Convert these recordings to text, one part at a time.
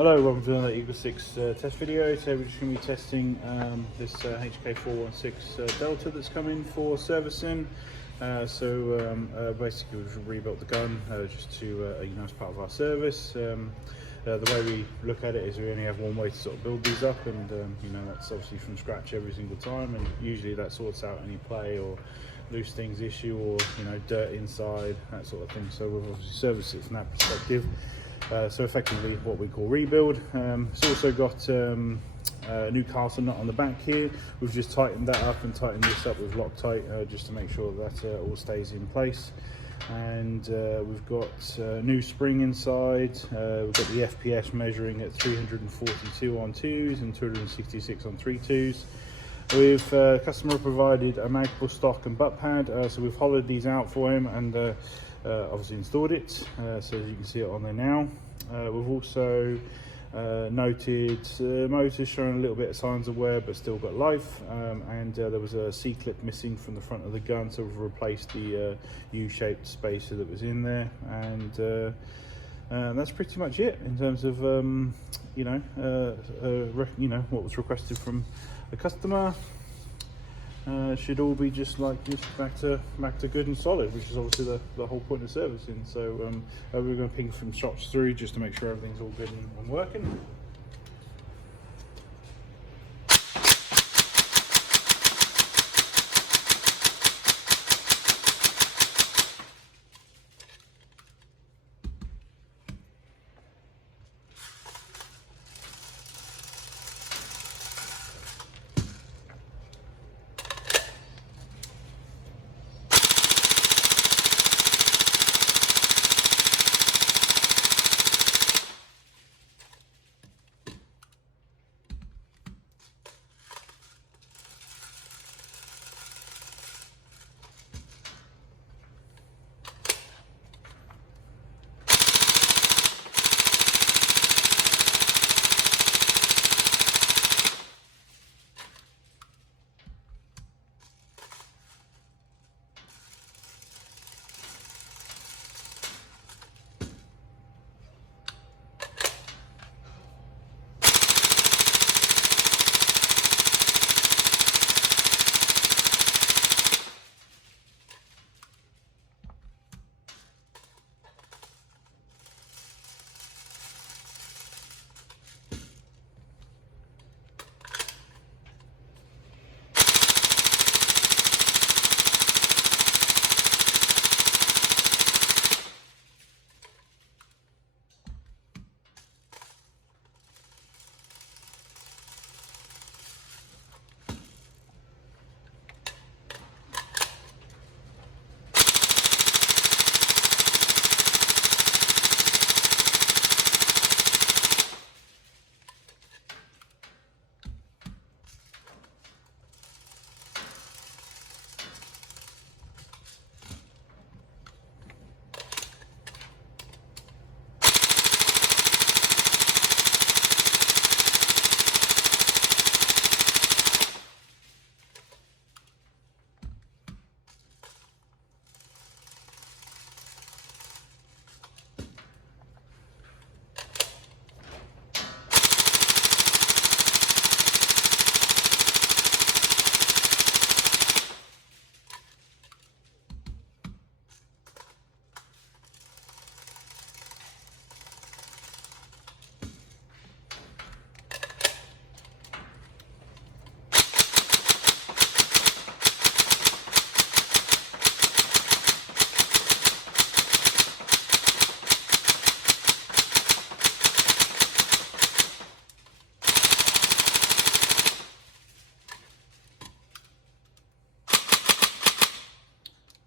Hello, welcome to another EagleSix test video. Today we're just going to be testing this HK416 Delta that's coming for servicing. Basically we've rebuilt the gun just to, as part of our service. The way we look at it is we only have one way to sort of build these up, and that's obviously from scratch every single time, and usually that sorts out any play or loose things issue or dirt inside, that sort of thing. So we've obviously serviced it from that perspective. So effectively what we call rebuild. It's also got a new castle nut on the back here. We've just tightened that up and tightened this up with Loctite just to make sure that all stays in place. And we've got a new spring inside. We've got the FPS measuring at 342 on 2s and 266 on 3.2s. We've customer provided a magpul stock and butt pad, so we've hollowed these out for him and obviously installed it, so as you can see it on there now. We've also noted motors showing a little bit of signs of wear but still got life, and there was a C-clip missing from the front of the gun, so we've replaced the U-shaped spacer that was in there, and that's pretty much it in terms of what was requested from the customer. Should all be just back to good and solid, which is obviously the whole point of servicing. So we're going to ping some shots through just to make sure everything's all good and working.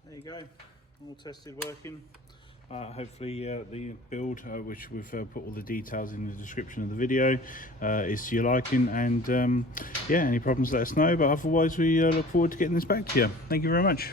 There you go, all tested, working. Hopefully the build, which we've put all the details in the description of the video, is to your liking, and yeah, any problems let us know, but otherwise we look forward to getting this back to you. Thank you very much.